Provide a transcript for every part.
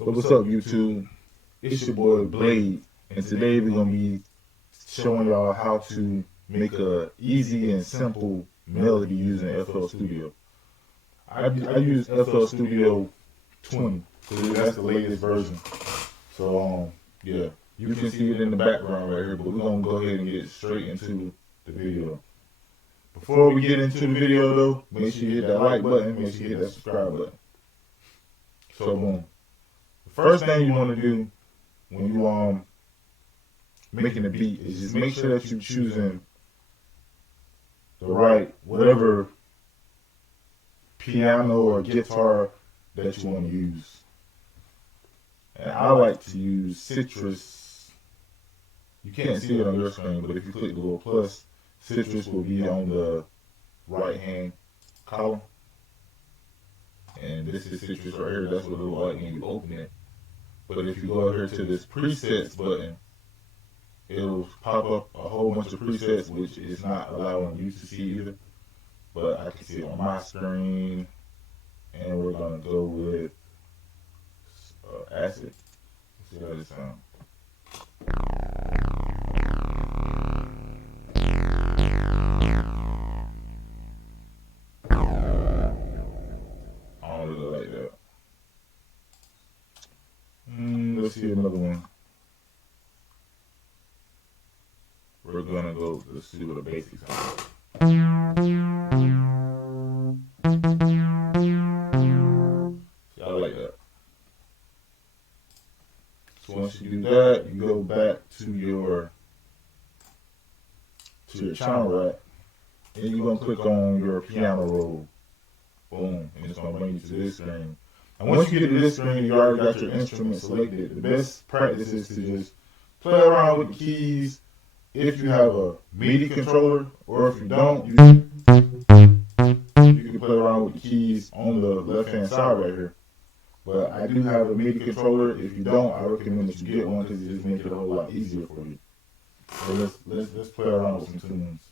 So what's up, YouTube? It's your boy Blade, and today we're gonna be showing y'all how to make a easy and simple melody using FL Studio. I use FL Studio 20, so that's the latest version. So yeah, you can see it in the background right here, but we're gonna go ahead and get straight into the video. Before we get into the video though, make sure you hit that like button, make sure you hit that subscribe button. So boom. The first thing you want to do when you making a beat is just make sure that you're choosing the right whatever piano or guitar that you want to use. And I like to use Citrus. You can't see it on your screen, but if you click the little plus, Citrus will be on the right hand column. And this is Citrus right here. That's what it looks like when you open it. But if you go here to this presets button, it'll pop up a whole bunch of presets, which is not allowing you to see either. But I can see it on my screen. And we're going to go with Acid. Let's see how this sounds. I don't really like that. Let's see another one. We're gonna go, let's see what the basics are. See, I like that. So once you do that, you go back to your channel rack, and you're gonna click on your piano roll. Boom, and it's gonna bring you to this screen. And once you get to this screen, you already got your instrument selected. The best practice is to just play around with the keys. If you have a MIDI controller, or if you don't, you can play around with the keys on the left-hand side right here. But I do have a MIDI controller. If you don't, I recommend that you get one because it just makes it a whole lot easier for you. So let's play around with some tunes.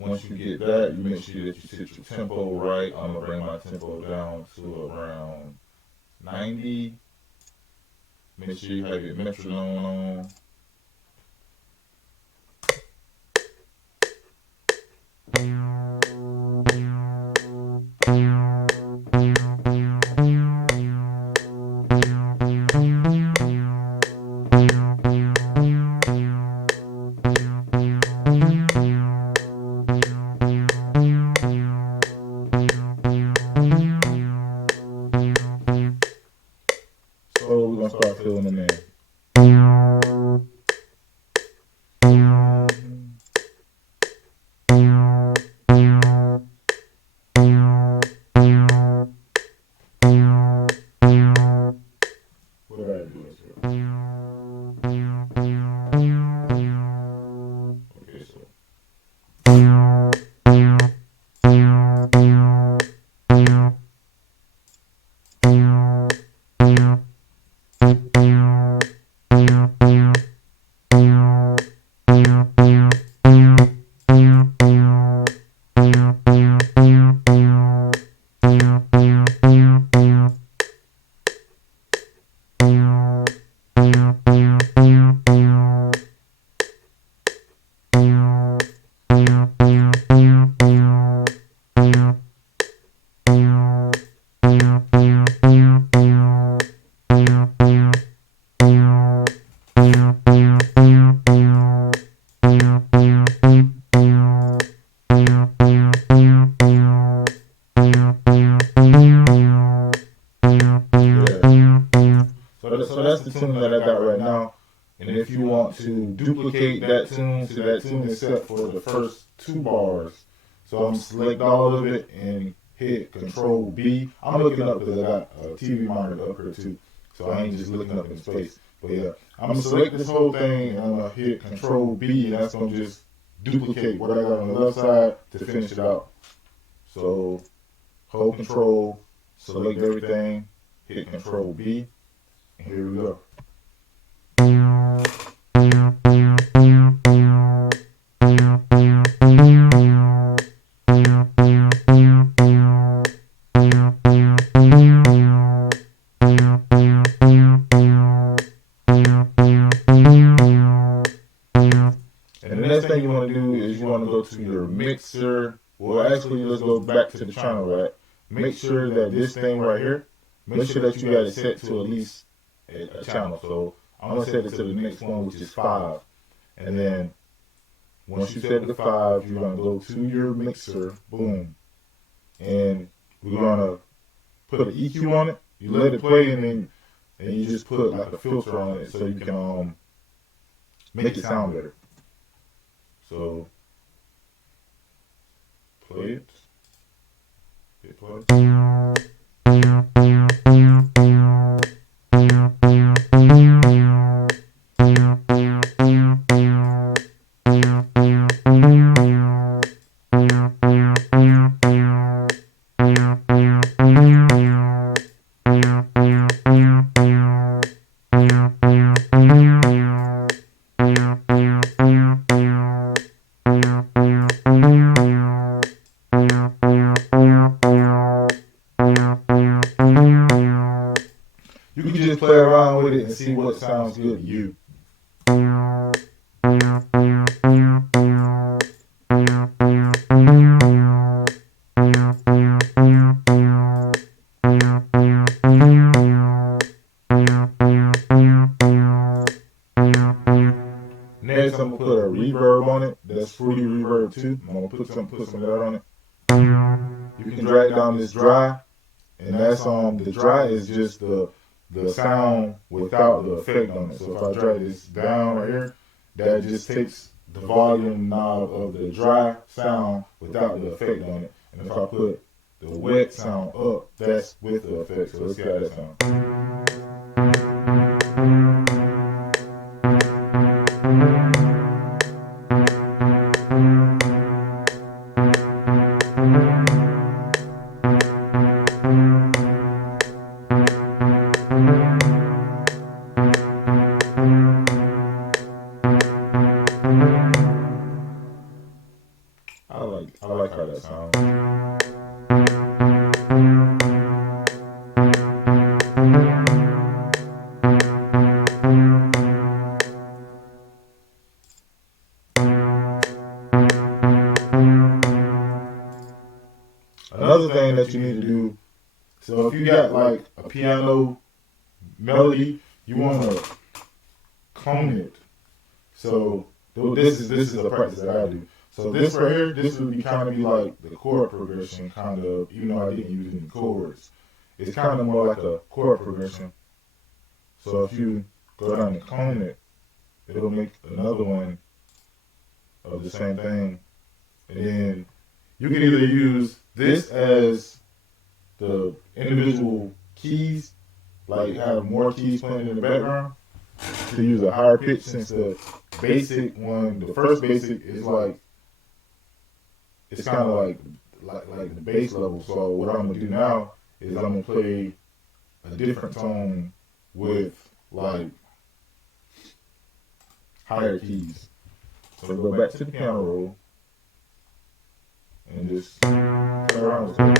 Once you get that, you make sure that you set your tempo right. I'm going to bring my tempo down to around 90. Make sure you have your metronome on. So we're going to start filling them in. that tune. So that tune is set for the first 2 bars. So I'm select all of it and hit Control B. I'm looking up because I got a TV monitor up here too. So I ain't just looking up in space. But yeah, I'm gonna select this whole thing and I'm gonna hit Control B, and that's gonna just duplicate what I got on the left side to finish it out. So hold Control, select everything, hit Control B, and here we go. And the next thing you want to do is you want to go to your mixer. Well, actually, let's go back to the channel, right? Make sure that this thing right here, make sure that you got it set to at least a channel. So I'm going to set it to the next one, which is 5. And then once you set it to 5, you're going to go to your mixer, boom. And we're going to put an EQ on it. You let it play, and then you just put like a filter on it so you can make it sound better. So play it. Hit play. You can just play around with it and see what sounds good to you. Next, I'm gonna put a reverb on it. That's Fruity Reverb too. I'm gonna put some of that on it. You can drag down this dry, and that's the dry is just the sound without the effect on it. So if I drag this down right here, that just takes the volume knob of the dry sound without the effect on it. And if I put the wet sound up, that's with the effect. So let's see how that sounds. I like how that sounds. Another thing that you need to do, so if you got like a piano melody, you want to clone it. So this is a practice that I do. So this right here, this would be kind of be like the chord progression, kind of, even though I didn't use any chords. It's kind of more like a chord progression. So if you go down and clone it, it'll make another one of the same thing. And then you can either use this as the individual keys, like have more keys playing in the background, to use a higher pitch, since the basic one, the first basic is like, it's kind of like the bass level. So what I'm gonna do now is I'm gonna play a different tone with like higher keys. So go back to the piano roll and just play around with it.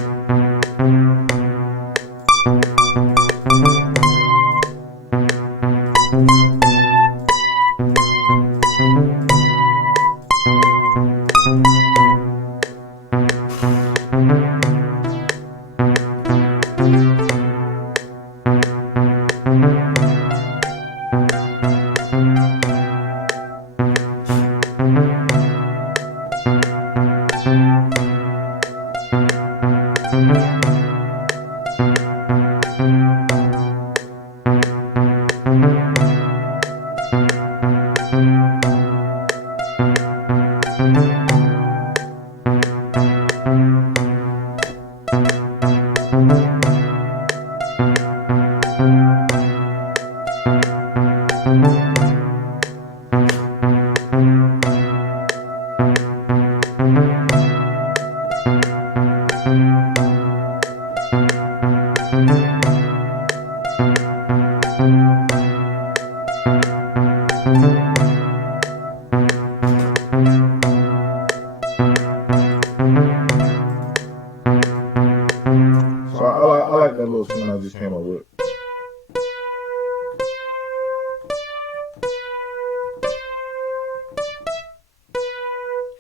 like that little tune I just came up with.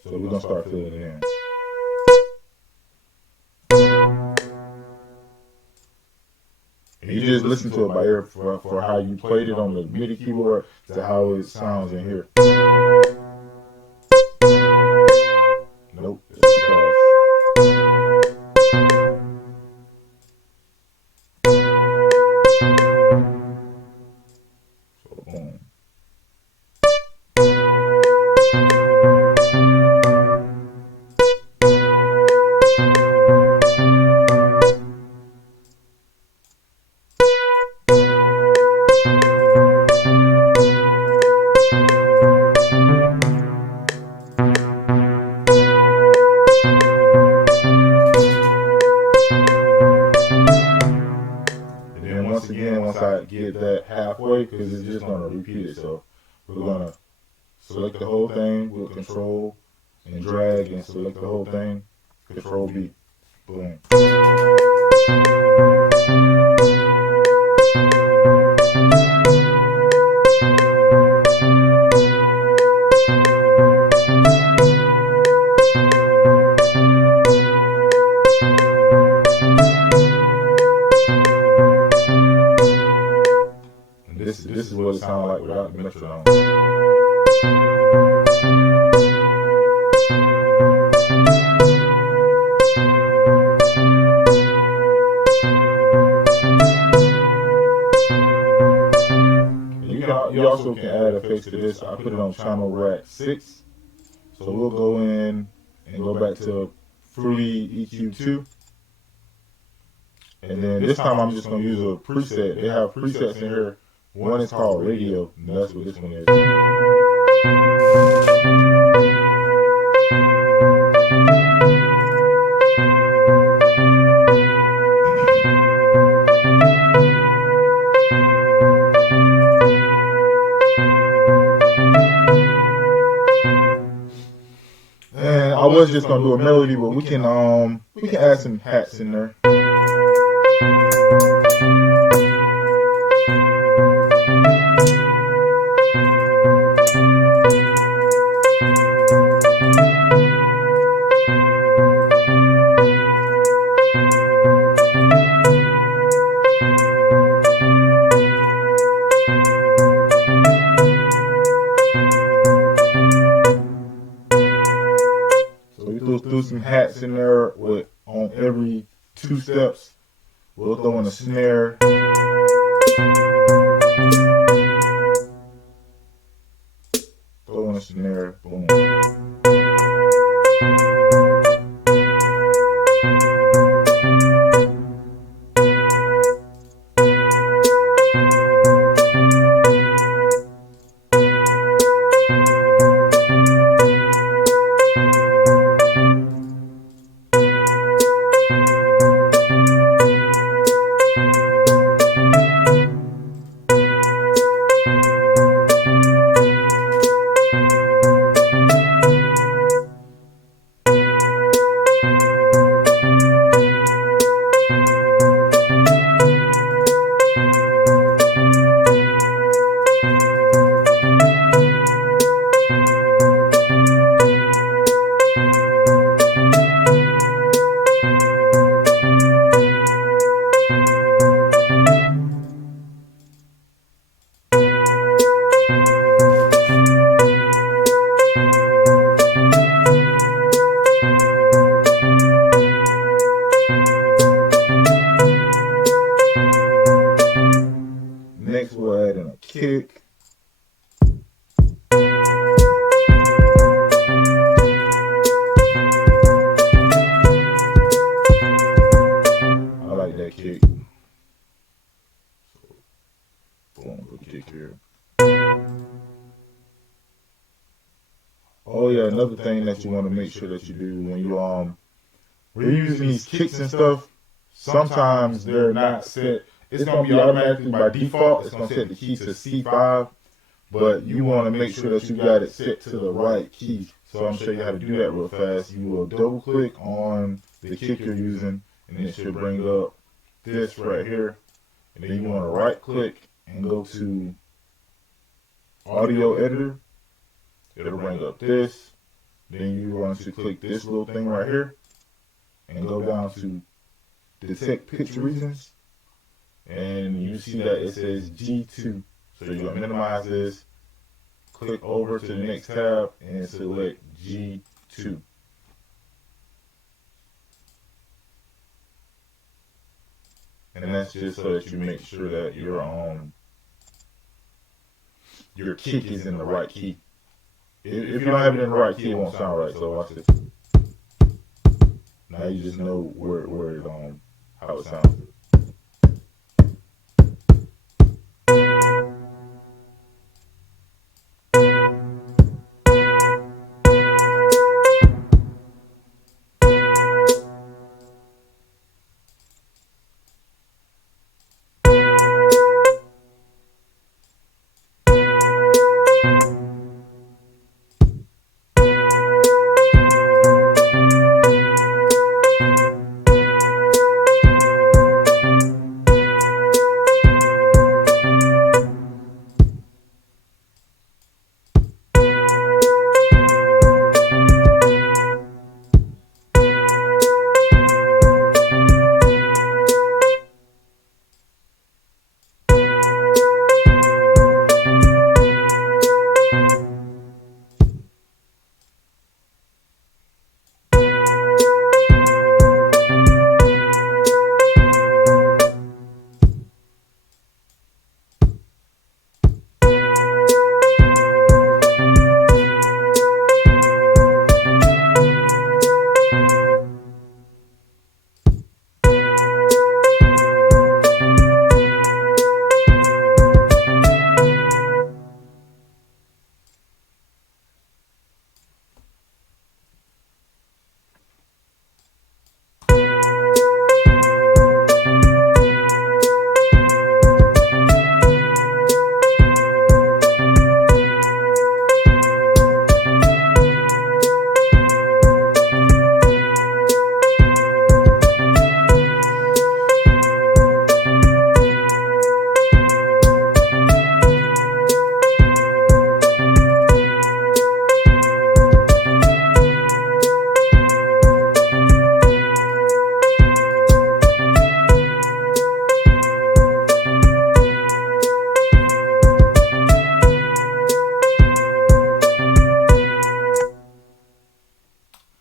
So we're gonna start filling it in. And you just listen to it by ear for how you played it on the MIDI keyboard to how it sounds in here. Nope, it's because. So boom. Once I get that halfway, because it's just going to repeat itself, we're going to select the whole thing with control and drag and select the whole thing, control B, boom. This is what it sounds like without the metronome. You also can add effects to this. I put it on channel rack 6. So we'll go in and go back to Fruity EQ2. And then this time I'm just going to use a preset. They have presets in here. One is called radio, and that's what this one is. And I was just gonna do a melody, but we can add some hats in there. Threw some hats in there with on every 2 steps. We'll throw in a snare. Throw in a snare, boom. Next we'll add in a kick. I like that kick. So, boom, put kick here. Oh yeah, another thing that you want to make sure that you do when you're using these kicks and stuff, sometimes they're not set. It's going to be automatically by default. It's going to set the key to C5, but you want to make sure that you got it set to the right key. So I'm going to show you how to do that real fast. You will double click on the kick you're using, and it should bring up this right here, and then you want to right click and go to audio editor. It'll bring up this. Then you want to click this little thing right here and go down to detect pitch regions, and you see that it says G2. So you're going to minimize this, click over to the next tab and select G2. And that's just so that you make sure that your kick is in the right key. If you don't have it in the right key, it won't sound right. So watch this. Now you just know how it sounds.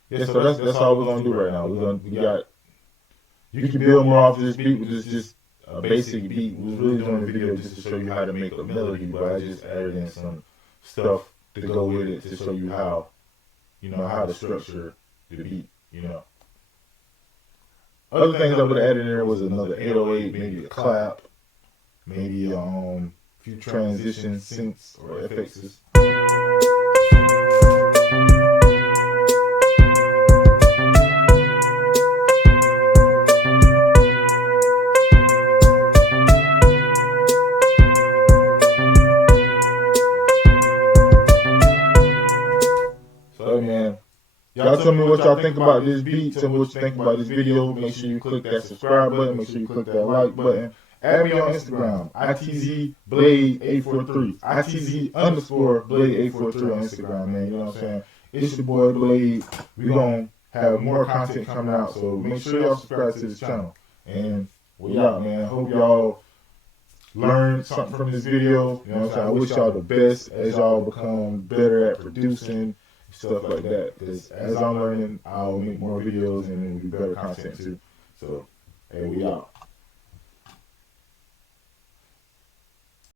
Yeah, so that's all we're gonna do right now. You can build more off this beat with just a basic beat. We was really doing the video just to show you how to make a melody, but I just added in some stuff to go with it to show you how to structure the beat. Other things I would have added in there was another 808, maybe a clap, maybe a few transition syncs or FXs. So man, y'all tell me what y'all think about this beat. Tell me what you think about this video. Make sure you click that subscribe button. Make sure you click that like button. Add me on Instagram, ITZBlade843. ITZ_Blade843 on Instagram, man. You know what I'm saying? It's your boy Blade. We're going to have more content coming out. So make sure y'all subscribe to this channel. And we out, man. Hope y'all learned something from this video. You know what I'm saying? I wish y'all the best as y'all become better at producing, stuff like that. Because as I'm learning, I'll make more videos and it'll be better content too. So, hey, we out.